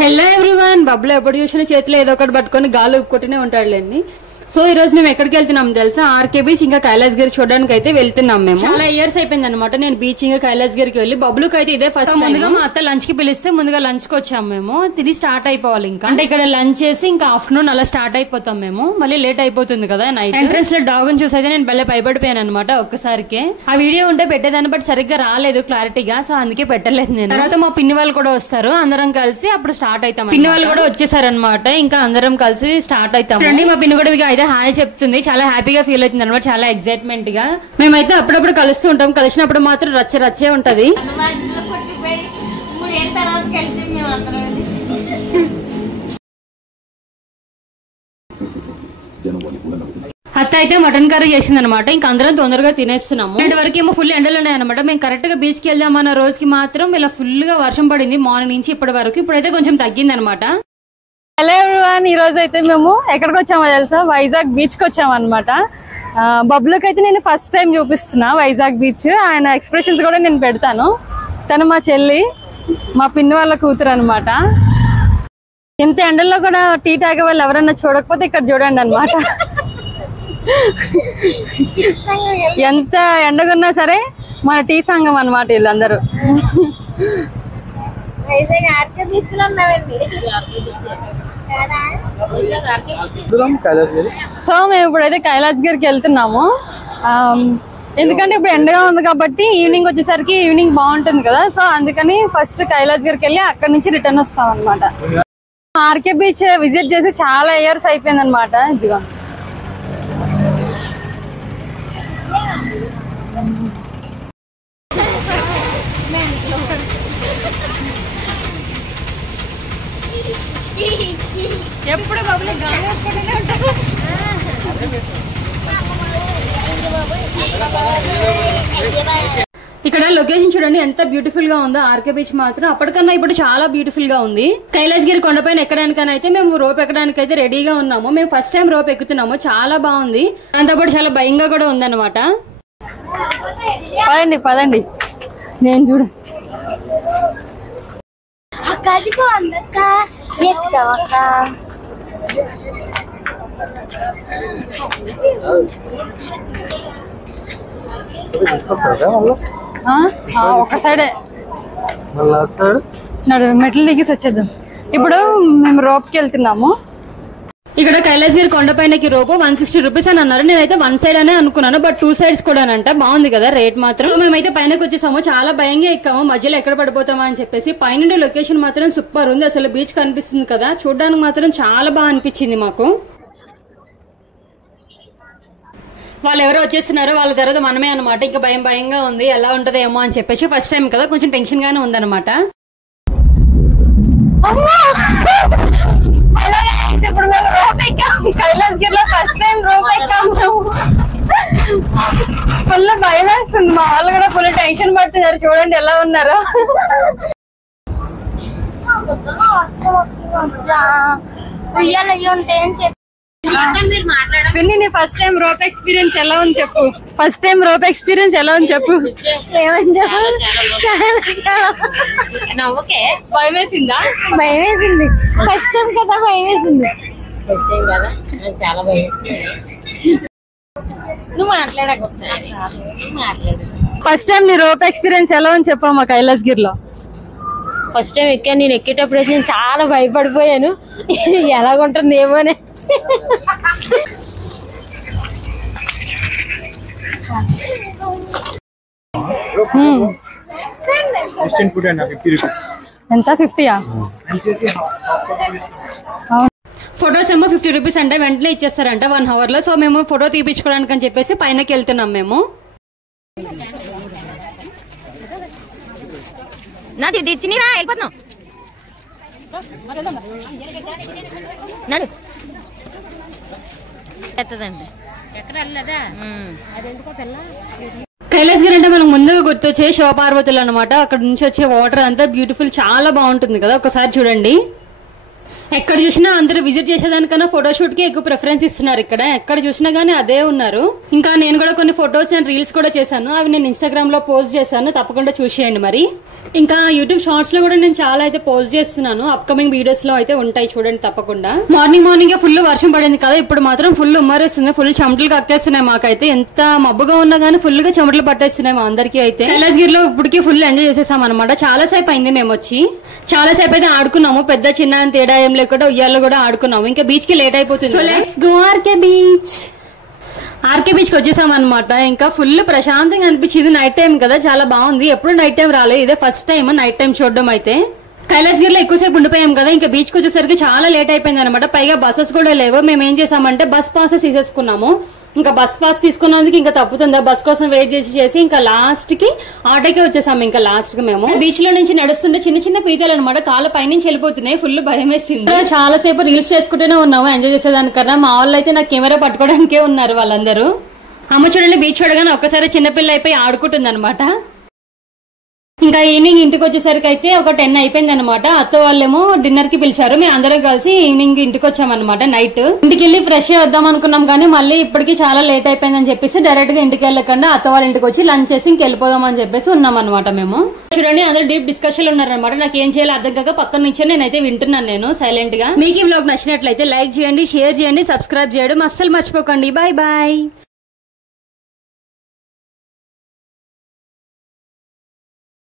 Hello everyone, Bablu ఎప్పుడు చూసినా చేతిలో ఏదో ఒకటి పట్టుకొని గాలి ఊపుకుంటూనే ఉంటాడులేండి. సో ఈ రోజు మేము ఎక్కడికి వెళ్తున్నాం తెలుసా? ఆర్కే బీచ్ ఇంకా కైలాసగిరి చూడడానికి అయితే వెళ్తున్నాం. మేము చాలా ఇయర్స్ అయిపోయింది అనమాట నేను బీచ్ ఇంకా కైలాసగిరికి వెళ్ళి. బబ్లుకి అయితే ఇదే ఫస్ట్. ముందుగా మా అత్త లంచ్ కి పిలిస్తే ముందుగా లంచ్ కి వచ్చాము. మేము తిని స్టార్ట్ అయిపోవాలి. ఇంకా అంటే ఇక్కడ లంచ్ చేసి ఇంకా ఆఫ్టర్నూన్ అలా స్టార్ట్ అయిపోతాం. మేము మళ్ళీ లేట్ అయిపోతుంది కదా నైట్. ఎంట్రన్స్ లో డాగ్ చూసి అయితే నేను భలే భయపడిపోయాను అనమాట ఒక్కసారికి. ఆ వీడియో ఉంటే పెట్టేదాన్ని, బట్ సరిగ్గా రాలేదు క్లారిటీగా, సో అందుకే పెట్టలేదు నేను. తర్వాత మా పిన్ని వాళ్ళు కూడా వస్తారు, అందరం కలిసి అప్పుడు స్టార్ట్ అవుతాం. పిన్ని వాళ్ళు కూడా వచ్చేసారనమాట, ఇంకా అందరం కలిసి స్టార్ట్ అవుతాం. మా పిన్ని కూడా హాయ్ చెప్తుంది, చాలా హ్యాపీగా ఫీల్ అవుతుంది అనమాట, చాలా ఎక్సైట్మెంట్ గా. మేమైతే అప్పుడప్పుడు కలుస్తూ ఉంటాం, కలిసినప్పుడు మాత్రం రచ్చే ఉంటది. అత్త అయితే మటన్ కర్రీ చేసింది అనమాట, ఇంకా అందరం తొందరగా తినేస్తున్నాము. వరకు ఏమో ఫుల్ ఎండలు ఉన్నాయన్నమాట. మేము కరెక్ట్ గా బీచ్ కి వెళ్దామన్న రోజుకి మాత్రం ఇలా ఫుల్ గా వర్షం పడింది మార్నింగ్ నుంచి ఇప్పటి వరకు. ఇప్పుడైతే కొంచెం తగ్గింది అనమాట. హలో ఎవ్రీవన్, ఈ రోజు అయితే మేము ఎక్కడికి వచ్చామో తెలుసా? వైజాగ్ బీచ్ కి వచ్చాము అనమాట. బబ్లుకి అయితే నేను ఫస్ట్ టైం చూపిస్తున్నా వైజాగ్ బీచ్. ఆయన ఎక్స్ప్రెషన్స్ కూడా నేను పెడతాను. తను మా చెల్లి, మా పిన్ని వాళ్ళ కూతురు అనమాట. ఇంత ఎండల్లో కూడా టీ తాగే వాళ్ళు ఎవరన్నా చూడకపోతే ఇక్కడ చూడండి అనమాట. ఎంత ఎండగున్నా సరే మన టీ సంఘం అనమాట వీళ్ళందరూ. సో మేము ఇప్పుడైతే కైలాసగిరికి వెళ్తున్నాము. ఎందుకంటే ఇప్పుడు ఎండగా ఉంది కాబట్టి ఈవినింగ్ వచ్చేసరికి ఈవినింగ్ బాగుంటుంది కదా, సో అందుకని ఫస్ట్ కైలాసగిరికి వెళ్ళి అక్కడ నుంచి రిటర్న్ వస్తాం అనమాట. ఆర్కే బీచ్ విజిట్ చేసి చాలా ఇయర్స్ అయిపోయింది అనమాట. ఇదిగో ఎప్పుడు బబ్లు గాలి ఒక్కటనే ఉంటారు. ఇక్కడ లొకేషన్ చూడండి ఎంత బ్యూటిఫుల్ గా ఉందో. ఆర్కే బీచ్ మాత్రం అప్పటికన్నా ఇప్పుడు చాలా బ్యూటిఫుల్ గా ఉంది. కైలాసగిరి కొండపైన ఎక్కడానికైనా అయితే మేము రోప్ ఎక్కడానికి అయితే రెడీగా ఉన్నాము. మేము ఫస్ట్ టైం రోప్ ఎక్కుతున్నాము, చాలా బాగుంది. దాంతోపాటు చాలా భయంగా కూడా ఉందన్నమాట. పదండి పదండి, నేను చూడు ఒక సైడే మెట్లు దిగేసి వచ్చేద్దాం. ఇప్పుడు మేము రోప్కి వెళ్తున్నాము. ఇక్కడ కైలాసగిరి కొండపైనకి రోపు 160 రూపీస్ అని అన్నారు. నేనైతే 1 సైడ్ అనే అనుకున్నాను, బట్ 2 సైడ్స్ కూడా అంట. బాగుంది కదా రేట్ మాత్రం. మేమైతే పైనకి వచ్చేసాము, చాలా భయంగా ఎక్కాము, మధ్యలో ఎక్కడ పడిపోతామా అని చెప్పేసి. పైన లొకేషన్ మాత్రం సూపర్ ఉంది, అసలు బీచ్ కనిపిస్తుంది కదా, చూడడానికి మాత్రం చాలా బాగా అనిపించింది మాకు. వాళ్ళు ఎవరో వచ్చేస్తున్నారు, వాళ్ళ తర్వాత మనమే అనమాట. ఇంకా భయంగా ఉంది, ఎలా ఉంటదో ఏమో అని చెప్పేసి. ఫస్ట్ టైం కదా, కొంచెం టెన్షన్ గానే ఉందన్నమాట. ఇప్పుడు మేము రోప్ ఎక్కాము, కైలాసగిరిలో ఫస్ట్ టైం రోప్ ఎక్కాము. ఫుల్ భయం వేస్తుంది, మా వాళ్ళు కూడా ఫుల్ టెన్షన్ పడుతున్నారు. చూడండి ఎలా ఉన్నారో. విన్ని, నీ ఫస్ట్ టైం రోప్ ఎక్స్పీరియన్స్ ఎలా ఉంది చెప్పు. ఫస్ట్ టైం రోప్ ఎక్స్పీరియన్స్ ఎలా ఉంది చెప్పు. భయం వేసిందా? భయం వేసింది, ఫస్ట్ టైం కదా, భయం వేసింది. ఫస్ట్ టైం కదా, చాలా భయం వేసింది. నువ్వు మాట్లాడక ఒకసారి మాట్లాడు. ఫస్ట్ టైం నీ రోప్ ఎక్స్పీరియన్స్ ఎలా ఉంది చెప్పమ్మా కైలాసగిరిలో. ఫస్ట్ టైం ఎక్కాను, నేను ఎక్కేటప్పుడు అయితే నేను చాలా భయపడిపోయాను, ఎలాగుంటుంది ఏమోనే. ఎంత? 50యా? ఫొటోస్ ఏమో 50 రూపీస్ అంటే వెంటనే ఇచ్చేస్తారంట 1 అవర్ లో. సో మేము ఫోటో తీపించుకోవడానికి అని చెప్పేసి పైనకి వెళ్తున్నాం మేము. నాది తెచ్చినా వెళ్ళిపోతున్నాం. కైలాసగిరి అంటే మనకు ముందుగా గుర్తొచ్చే శివపార్వతులు అనమాట. అక్కడ నుంచి వచ్చే వాటర్ అంతా బ్యూటిఫుల్, చాలా బాగుంటుంది కదా, ఒకసారి చూడండి. ఎక్కడ చూసినా అందరూ విజిట్ చేసేదానికన్నా ఫోటోషూట్ కి ఎక్కువ ప్రిఫరెన్స్ ఇస్తున్నారు. ఇక్కడ ఎక్కడ చూసినా గానీ అదే ఉన్నారు. ఇంకా నేను కూడా కొన్ని ఫొటోస్ అండ్ రీల్స్ కూడా చేశాను. అవి నేను ఇన్స్టాగ్రామ్ లో పోస్ట్ చేశాను, తప్పకుండా చూసేయండి. మరి ఇంకా యూట్యూబ్ షార్ట్స్ లో కూడా నేను చాలా అయితే పోస్ట్ చేస్తున్నాను. అప్కమింగ్ వీడియోస్ లో అయితే ఉంటాయి, చూడండి తప్పకుండా. మార్నింగ్ ఫుల్ వర్షం పడింది కదా, ఇప్పుడు మాత్రం ఫుల్ ఉమ్మరేస్తుంది, ఫుల్ చెమటలు కక్కేస్తున్నాయి. మాకైతే ఎంత మబ్బుగా ఉన్నా గానీ ఫుల్ గా చెమటలు పట్టేస్తున్నాయి మా అందరికీ. అయితే కైలాసగిరిలో ఇప్పటికీ ఫుల్ ఎంజాయ్ చేసేసాం అనమాట. చాలా సేపు అయింది మేము వచ్చి, చాలా సేపు అయితే ఆడుకున్నాము. పెద్ద చిన్న తేడా ఏం లేకుండా ఉయ్యాల్లో కూడా ఆడుకున్నాము. ఇంకా బీచ్ కి లేట్ అయిపోతుంది. So let's go RK beach. RK beach కి వచ్చేసాం అనమాట. ఇంకా ఫుల్ ప్రశాంతంగా అనిపించింది. నైట్ టైం కదా, చాలా బాగుంది. ఎప్పుడు నైట్ టైం రాలేదు, ఇదే ఫస్ట్ టైం నైట్ టైం చూడడం. అయితే కైలాసగిరిలో ఎక్కువసేపు ఉండిపోయాం కదా, ఇంకా బీచ్ కి వచ్చేసరికి చాలా లేట్ అయిపోయింది అనమాట. పైగా బస్సెస్ కూడా లేవు. మేము ఏం చేసామంటే బస్ పాసెస్ తీసేసుకున్నాము. ఇంకా బస్ పాస్ తీసుకున్నందుకు ఇంకా తప్పుతుందా, బస్ కోసం వెయిట్ చేసి ఇంకా లాస్ట్ కి ఆటోకే వచ్చేసాము. ఇంకా లాస్ట్ కి మేము బీచ్ లో నుంచి నడుస్తుంటే చిన్న చిన్న పీతలు అనమాట కాళ్ళ పైనుంచి వెళ్ళిపోతున్నాయి. ఫుల్ భయం వేసింది. చాలా సేపు రీల్స్ చేసుకుంటూనే ఉన్నాము ఎంజాయ్ చేసేదానికన్నా. మా వాళ్ళు అయితే నాకు కెమెరా పట్టుకోవడానికే ఉన్నారు వాళ్ళందరూ. అమ్మ చూడండి, బీచ్ చూడగానే ఒక్కసారి చిన్నపిల్ల అయిపోయి ఆడుకుంటుంది అనమాట. ఇంకా ఈవినింగ్ ఇంటికి వచ్చేసరికి అయితే ఒక 10 అయిపోయింది అనమాట. అత్త వాళ్ళేమో డిన్నర్ కి పిలిచారు. మేము అందరం కలిసి ఈవినింగ్ ఇంటికి వచ్చామన్నమాట. నైట్ ఇంటికి వెళ్ళి ఫ్రెష్ వద్దాం అనుకున్నాం కానీ మళ్ళీ ఇప్పటికి చాలా లేట్ అయిపోయిందని చెప్పేసి డైరెక్ట్ గా ఇంటికి వెళ్ళకుండా అత్త వాళ్ళ ఇంటికి వచ్చి లంచ్ చేసి ఇంకెళ్ళిపోదాం అని చెప్పేసి ఉన్నాం అనమాట. మేము చూడండి అందరూ డీప్ డిస్కషన్ ఉన్నారనమాట. నాకు ఏం చేయాలో అర్థం కాక పక్కన నుంచి నేనైతే వింటున్నాను నేను సైలెంట్ గా. మీకు ఈ వ్లాగ్ నచ్చినట్లయితే లైక్ చేయండి, షేర్ చేయండి, సబ్స్క్రైబ్ చేయడం అస్సలు మర్చిపోకండి. Bye bye.